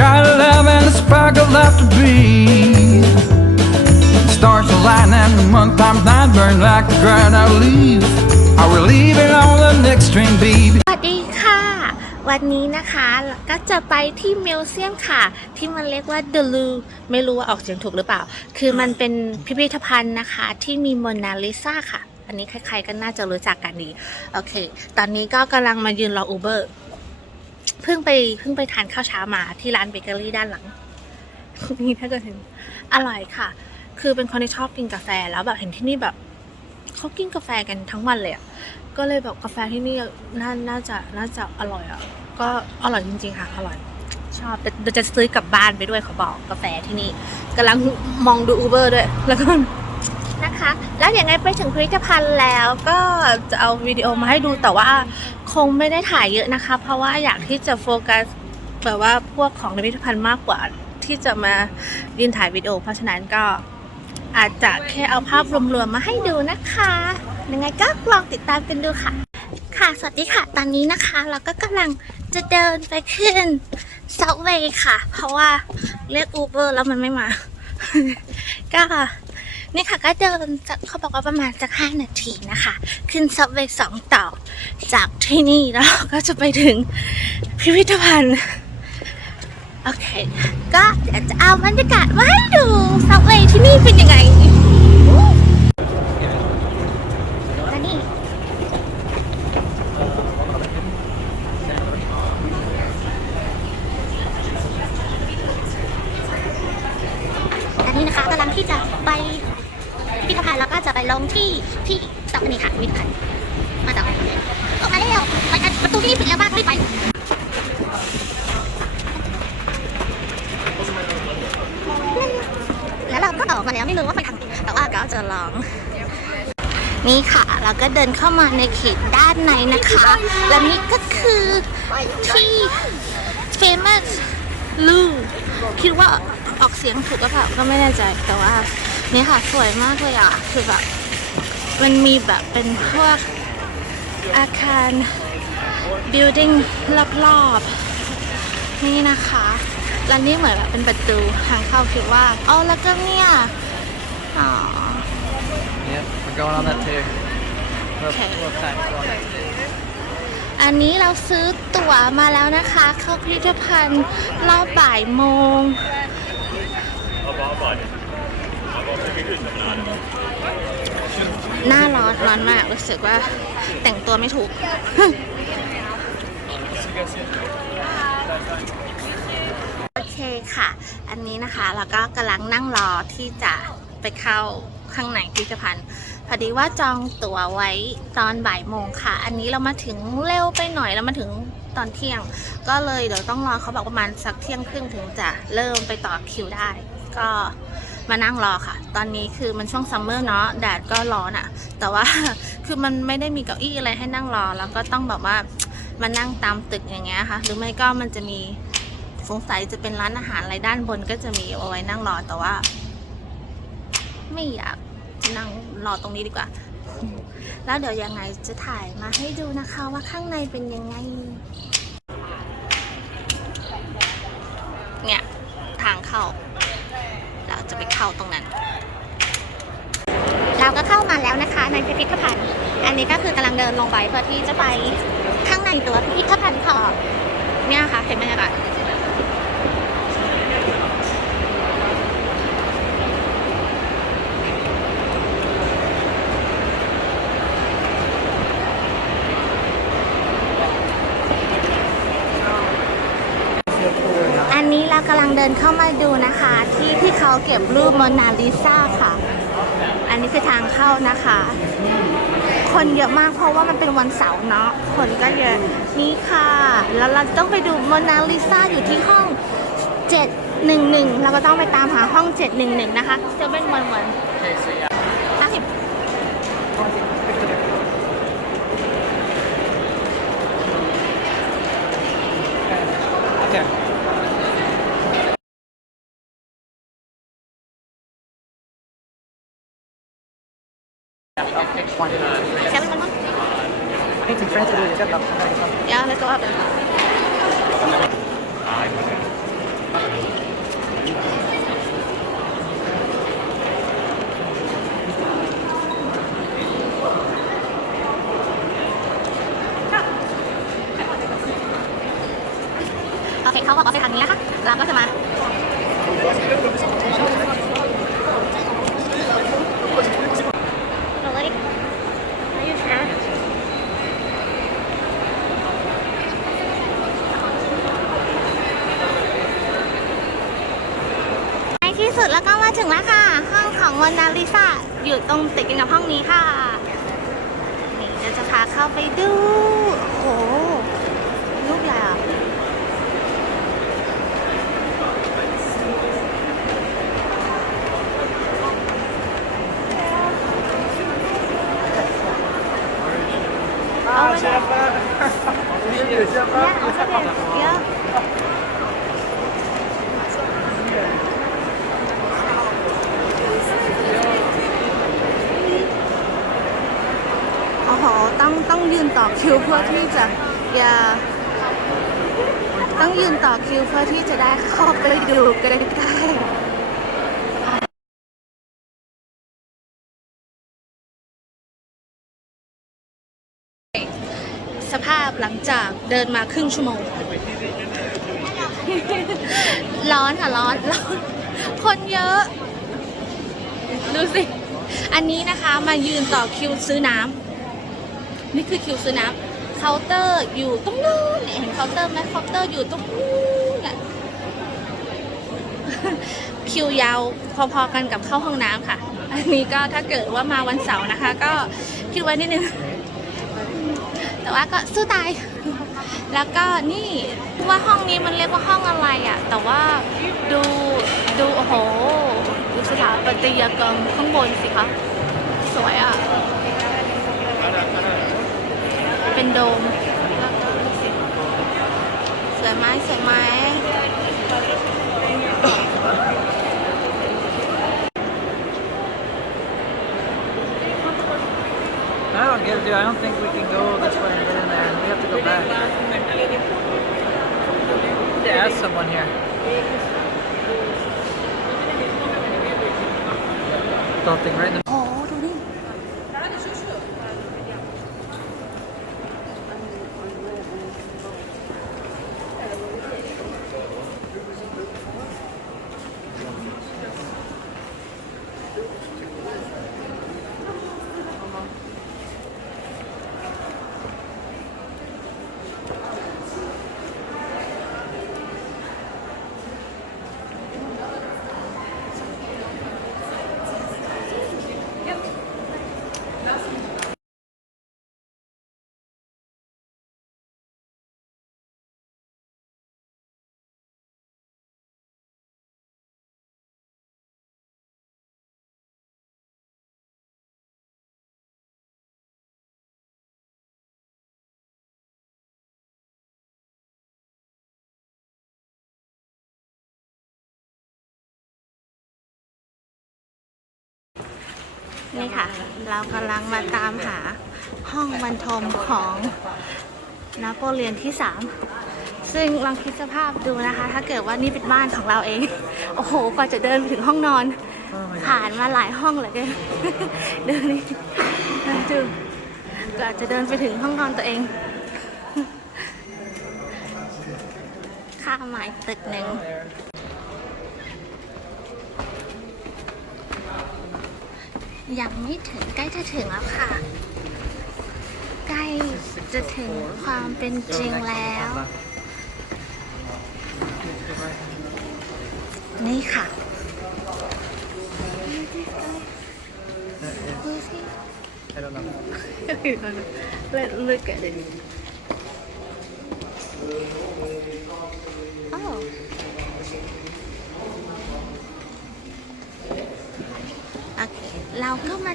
child of love and a spark of love to be. Stars align and the month times night burn like the ground I leave. I will leave it on the next train, baby. สวัสดีค่ะ วันนี้นะคะก็จะไปที่มิวเซียมค่ะ ที่มันเรียกว่า The Louvre ไม่รู้ว่าออกเสียงถูกหรือเปล่า คือมันเป็นพิพิธภัณฑ์นะคะ ที่มีโมนาลิซาค่ะ อันนี้ใครๆก็น่าจะรู้จักกันดี โอเค ตอนนี้ก็กำลังมายืนรออูเบอร์ เพิ่งไปเพิ่งไปทานข้าวเช้ามาที่ร้านเบเกอรี่ด้านหลังนี่ถ้าเกิดเห็นอร่อยค่ะ คือเป็นคนที่ชอบกินกาแฟแล้วแบบเห็นที่นี่แบบเขากินกาแฟกันทั้งวันเลยอะก็เลยแบบกาแฟที่นี่น่าน่าจะน่าจะอร่อยอะก็อร่อยจริง ๆ ค่ะ อร่อย ชอบแต่เดี๋ยวจะซื้อกลับบ้านไปด้วยเขาบอกกาแฟที่นี่กำลังมองดูอูเบอร์ด้วยแล้วก็ นะคะ แล้วอย่างไงไปถึงพิพิธภัณฑ์แล้วก็จะเอาวิดีโอมาให้ดูแต่ว่าคงไม่ได้ถ่ายเยอะนะคะ เพราะว่าอยากที่จะโฟกัสแบบว่าพวกของในพิพิธภัณฑ์มากกว่าที่จะมายืนถ่ายวิดีโอ เพราะฉะนั้นก็อาจจะแค่เอาภาพรวมๆมาให้ดูนะคะ ยังไงก็ลองติดตามกันดูค่ะ ค่ะ สวัสดีค่ะ ตอนนี้นะคะ เราก็กำลังจะเดินไปขึ้นซับเวย์ค่ะ เพราะว่าเรียกอูเบอร์แล้วมันไม่มา ก็ นี่ค่ะก็เดินสักเขาบอกว่าประมาณสักห้านาทีนะคะ ขึ้นซับเวย์สองต่อจากที่นี่แล้วเราก็จะไปถึงพิพิธภัณฑ์โอเค ก็เดี๋ยวจะเอาบรรยากาศมาให้ดูซับเวย์ที่นี่เป็นยังไงและนี่ อันนี้นะคะกำลังที่จะไปพิพิธภัณฑ์แล้วก็จะไปลงที่ที่สัปนีค่ะพิพิธภัณฑ์มาจากไหนออกมาแล้วไปกันประตูที่ปิดแล้วบ้างไม่ไป แล้วเราก็ออกมาแล้วไม่รู้ว่าไปทางไหนแต่ว่าก็จะล อง นี่ค่ะ เราก็เดินเข้ามาในเขตด้านในนะคะ และนี่ก็คือที่ famous Lou คิดว่าออกเสียงถูกหรือเปล่าก็ไม่แน่ใจแต่ว่านี่ค่ะสวยมากเลยอะคือแบบมันมีแบบเป็นพวกอาคาร building รอบๆ นี่นะคะและนี่เหมือนแบบเป็นประตูทางเข้าคิดว่าอ๋อแล้วก็เนี่ยอ๋อ going on that too. We'll, Okay. we'll pack it on. อันนี้เราซื้อตั๋วมาแล้วนะคะ เข้าพิพิธภัณฑ์รอบบ่ายโมง หน้าร้อนร้อนมากรู้สึกว่าแต่งตัวไม่ถูก โอเคค่ะ อันนี้นะคะเราก็กำลังนั่งรอที่จะไปเข้าข้างในพิพิธภัณฑ์ พอดีว่าจองตั๋วไว้ตอนบ่ายโมงค่ะ อันนี้เรามาถึงเร็วไปหน่อยเรามาถึงตอนเที่ยง ก็เลยเดี๋ยวต้องรอเขาบอกประมาณสักเที่ยงครึ่งถึงจะเริ่มไปต่อคิวได้ ก็มานั่งรอค่ะ ตอนนี้คือมันช่วงซัมเมอร์เนาะแดดก็ร้อนอะ่ะ แต่ว่าคือมันไม่ได้มีเก้าอี้อะไรให้นั่งรอ แล้วก็ต้องแบบว่ามานั่งตามตึกอย่างเงี้ยค่ะ หรือไม่ก็มันจะมีสงสัยจะเป็นร้านอาหารอะไรด้านบนก็จะมีเอาไว้นั่งรอแต่ว่า ไม่อยากนั่ง รอตรงนี้ดีกว่า แล้วเดี๋ยวยังไงจะถ่ายมาให้ดูนะคะว่าข้างในเป็นยังไง เนี่ย ทางเข้า เราจะไปเข้าตรงนั้น เราก็เข้ามาแล้วนะคะในพิพิธภัณฑ์ อันนี้ก็คือกำลังเดินลงไปเพื่อที่จะไปข้างในตัวพิพิธภัณฑ์ค่ะเนี่ยค่ะเห็นบรรยากาศ อันนี้เรากำลังเดินเข้ามาดูนะคะ ที่ที่เขาเก็บรูปโมนาลิซาค่ะ อันนี้คือทางเข้านะคะ คนเยอะมากเพราะว่ามันเป็นวันเสาร์เนาะคนก็เยอะนี่ค่ะ แล้วเราต้องไปดูโมนาลิซาอยู่ที่ห้อง 711เราก็ต้องไปตามหาห้อง 711 นะคะเซเว่นวันวัน 何? องของมอนาลิซาอยู่ตรงติดกันกับห้องนี้ค่ะนี่เดี๋ยวจะพาเข้าไปดูโอ้โหรูปใหญ่อะเอาไปเลยเนี่ยเอาไปเลยเยอะโอ้โหต้องต้องยืนต่อคิวเพื่อที่จะอย่าต้องยืนต่อคิวเพื่อที่จะได้เข้าไปดูใกล้ๆสภาพหลังจากเดินมาครึ่งชั่วโมง ร้อนค่ะร้อนร้อน คนเยอะ ดูสิ อันนี้นะคะมายืนต่อคิวซื้อน้ำ นี่คือคิวซื้อน้ำเคาน์เตอร์อยู่ตรงนู้นเห็นเคาน์เตอร์ไหมเคาน์เตอร์อยู่ตรงนู้นอะคิวยาวพอๆกันกับเข้าห้องน้ำค่ะ อันนี้ก็ถ้าเกิดว่ามาวันเสาร์นะคะ ก็คิดไว้นิดนึง แต่ว่าก็สู้ตาย แล้วก็นี่ว่าห้องนี้มันเรียกว่าห้องอะไรอะ่ะ แต่ว่าดูดูโอ้โหดูสถาปัตยกรรมข้างบนสิคะ สวยอะ่ะ เป็นโดมสวยไหมสวยไหม I don't get it, dude. I don't think we can go this way and get in there. We have to go back. We need to ask someone here. Don't think right in the นี่ค่ะ เรากำลังมาตามหาห้องบรรทมของนโปเลียนที่ 3 ซึ่งลองคิดสภาพดูนะคะ ถ้าเกิดว่านี่เป็นบ้านของเราเอง โอ้โหกว่าจะเดินไปถึงห้องนอน ผ่านมาหลายห้องเลยเดินนี่ดูกว่าจะเดินไปถึงห้องนอนตัวเองค่าหมายตึกหนึ่ง ยังไม่ถึงใกล้จะถึงแล้วค่ะ ใกล้จะถึงความเป็นจริงแล้ว นี่ค่ะดูสิ I don't know. Let look at it.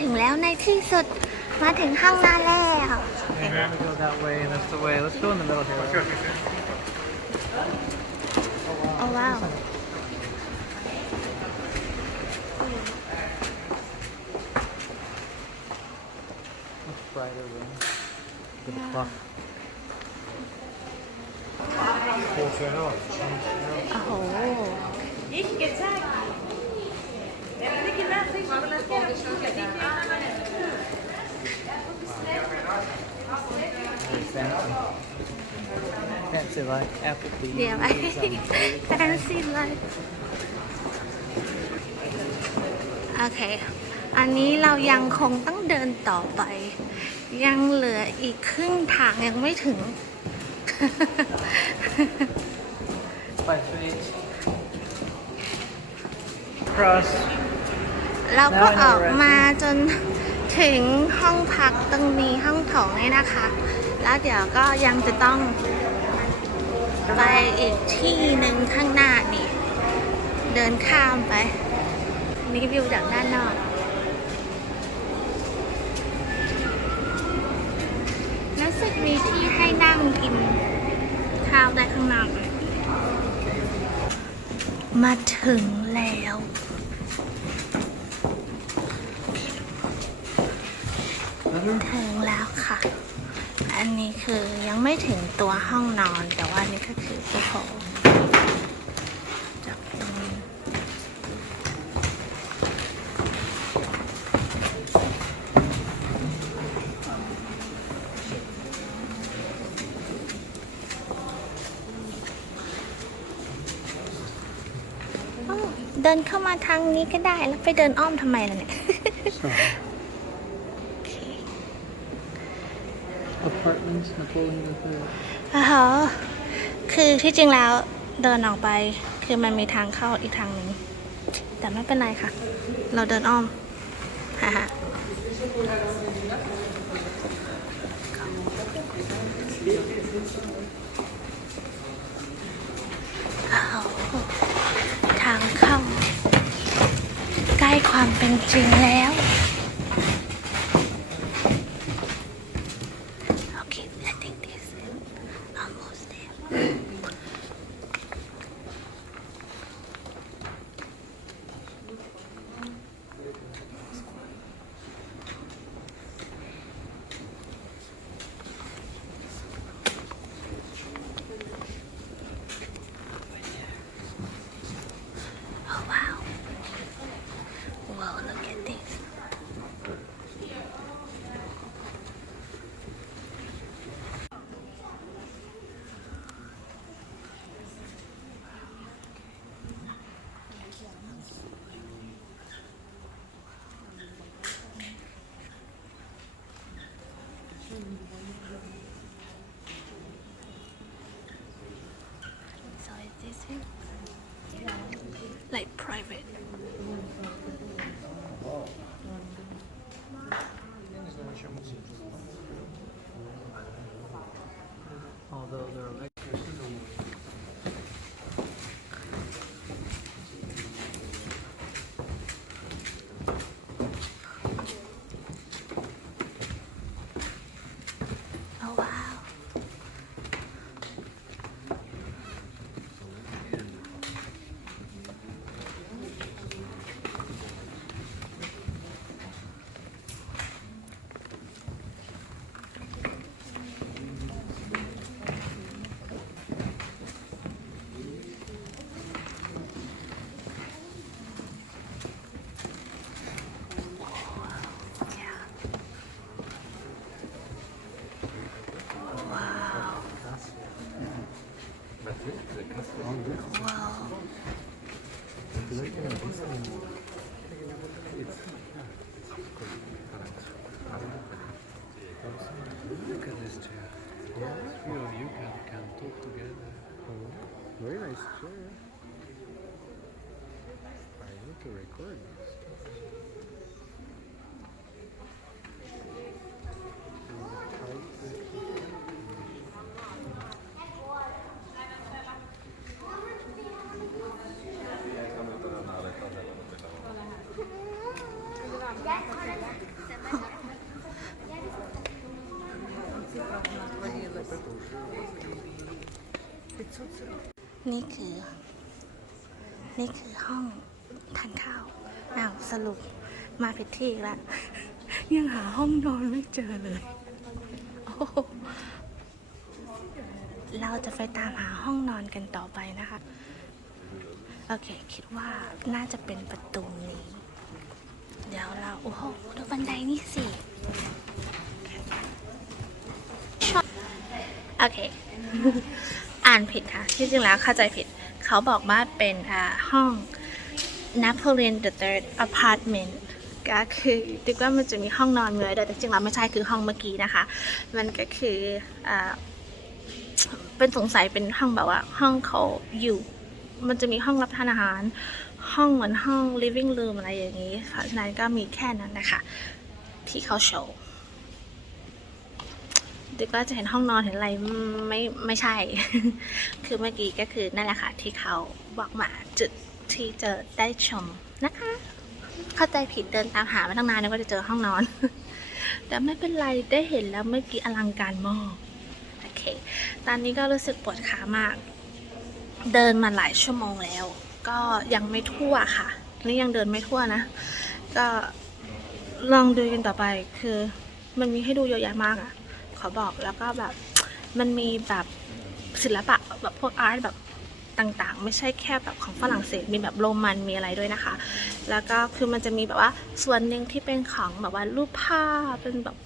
ถึงแล้วในที่สุด มาถึงห้องน้ำแล้ว Okay, we're gonna go that way, and that's the way. Let's go in the middle here. โอ้ว้าว Much brighter room. Good buff. โอ้โห Fancy like Applebee's. เดี๋ยวไอ้แฟนซีเลยโอเคอันนี้เรายังคงต้องเดินต่อไป ยังเหลืออีกครึ่งทางยังไม่ถึง Five feet. Cross. เราก็ออกมาจนถึงห้องพักตรงนี้ห้องโถงนี่นะคะ แล้วเดี๋ยวก็ยังจะต้องไปอีกที่หนึ่งข้างหน้านี่ เดินข้ามไป นี่วิวจากด้านนอกรู้สึกมีที่ให้นั่งกินข้าวได้ข้างนอกมาถึงแล้ว ถึงแล้วค่ะ อันนี้คือยังไม่ถึงตัวห้องนอน แต่ว่านี่ก็คือภูเขาจากตรงนี้เดินเข้ามาทางนี้ก็ได้แล้วไปเดินอ้อมทำไมล่ะเนี่ย โอเค อ๋อคือที่จริงแล้วเดินออกไป คือมันมีทางเข้าอีกทางหนึ่งแต่ไม่เป็นไรค่ะ เราเดินอ้อมฮ่าฮ่าทางเข้าใกล้ความเป็นจริงแล้ว Wow, look at this. So is this it? Like private. Although there are to record this. But นี่คือ นี่คือห้อง สรุปมาผิดที่อีกแล้วยังหาห้องนอนไม่เจอเลยโอ้เราจะไปตามหาห้องนอนกันต่อไปนะคะ โอเค คิดว่าน่าจะเป็นประตูนี้ เดี๋ยวเรา โอ้โห ดูบันไดนี่สิ โอเค อ่านผิดค่ะ ที่จริงแล้วเข้าใจผิด เขาบอกว่าเป็นห้อง Napoleon the Third Apartment ก็คือติ๊กว่ามันจะมีห้องนอนเลยแต่จริงๆแล้วไม่ใช่คือห้องเมื่อกี้นะคะ มันก็คืออเป็นสงสัยเป็นห้องแบบว่า ห้องเขาอยู่ มันจะมีห้องรับประทานอาหาร ห้องเหมือนห้อง living room อะไรอย่างนี้ เพราะฉะนั้นก็มีแค่นั้นนะคะ ที่เขาโชว์เด็กก็จะเห็นห้องนอนเห็นอะไรไม่ไม่ใช่ คือเมื่อกี้ก็คือนั่นแหละค่ะที่เขาบอกมาจุด ที่จะได้ชมนะคะ เข้าใจผิดเดินตามหามาตั้งนานแล้วก็จะเจอห้องนอน แต่ไม่เป็นไรได้เห็นแล้วเมื่อกี้อลังการมากโอเค ตอนนี้ก็รู้สึกปวดขามาก เดินมาหลายชั่วโมงแล้ว ก็ยังไม่ทั่วค่ะนี่ยังเดินไม่ทั่วนะ ก็ลองดูกันต่อไปคือ มันมีให้ดูเยอะแยะมากอะขอบอกแล้วก็แบบมันมีแบบศิลปะแบบพวกอาร์ตแบบ ต่างๆ ไม่ใช่แค่แบบของฝรั่งเศสมีแบบโรมันมีอะไรด้วยนะคะ แล้วก็คือมันจะมีแบบว่าส่วนหนึ่งที่เป็นของแบบว่ารูปภาพเป็นแบบ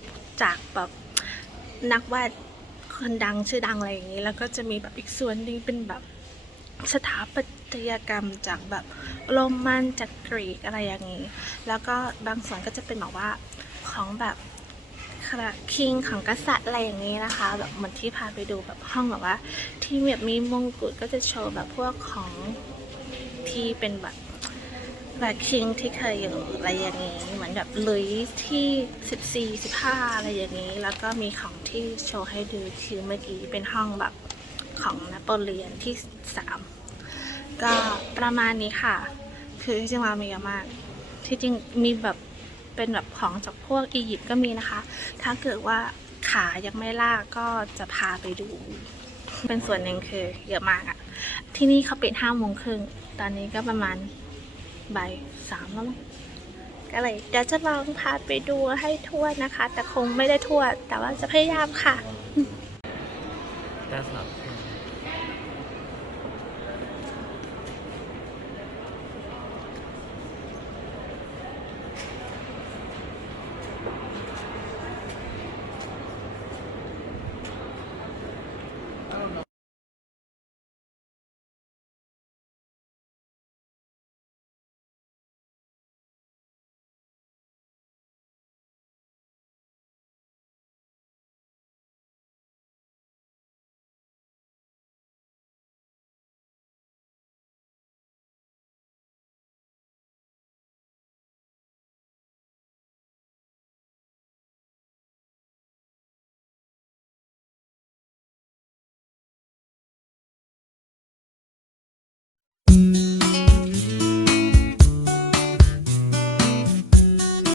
จากแบบนักวาดคนดังชื่อดังอะไรอย่างนี้ แล้วก็จะมีแบบอีกส่วนหนึ่งเป็นแบบสถาปัตยกรรมจากแบบโรมันจากกรีกอะไรอย่างนี้ แล้วก็บางส่วนก็จะเป็นแบบว่าของแบบ คิงของกษัตริย์อะไรอย่างนี้นะคะแบบเหมือนที่พาไปดูแบบห้องแบบว่า ที่แบบมีมงกุฎก็จะโชว์แบบพวกของที่เป็นแบบแบบคิงที่เคยอยู่อะไรอย่างนี้เหมือนแบบลุยที่ 14 15 อะไรอย่างนี้ แล้วก็มีของที่โชว์ให้ดูคือเมื่อกี้เป็นห้องแบบของนโปเลียนที่ 3 ก็ประมาณนี้ค่ะ คือที่จริงเรามีเยอะมาก ที่จริงมีแบบ เป็นแบบของจากพวกอียิปต์ก็มีนะคะ ถ้าเกิดว่าขายังไม่ลากก็จะพาไปดู เป็นส่วนหนึ่งคือเยอะมากอะที่นี่เขาปิดห้าโมงครึ่ง ตอนนี้ก็ประมาณบ่ายสามแล้วก็เลยเดี๋ยวจะลองพาไปดูให้ทั่วนะคะ แต่คงไม่ได้ทั่ว แต่ว่าจะพยายามค่ะ That's not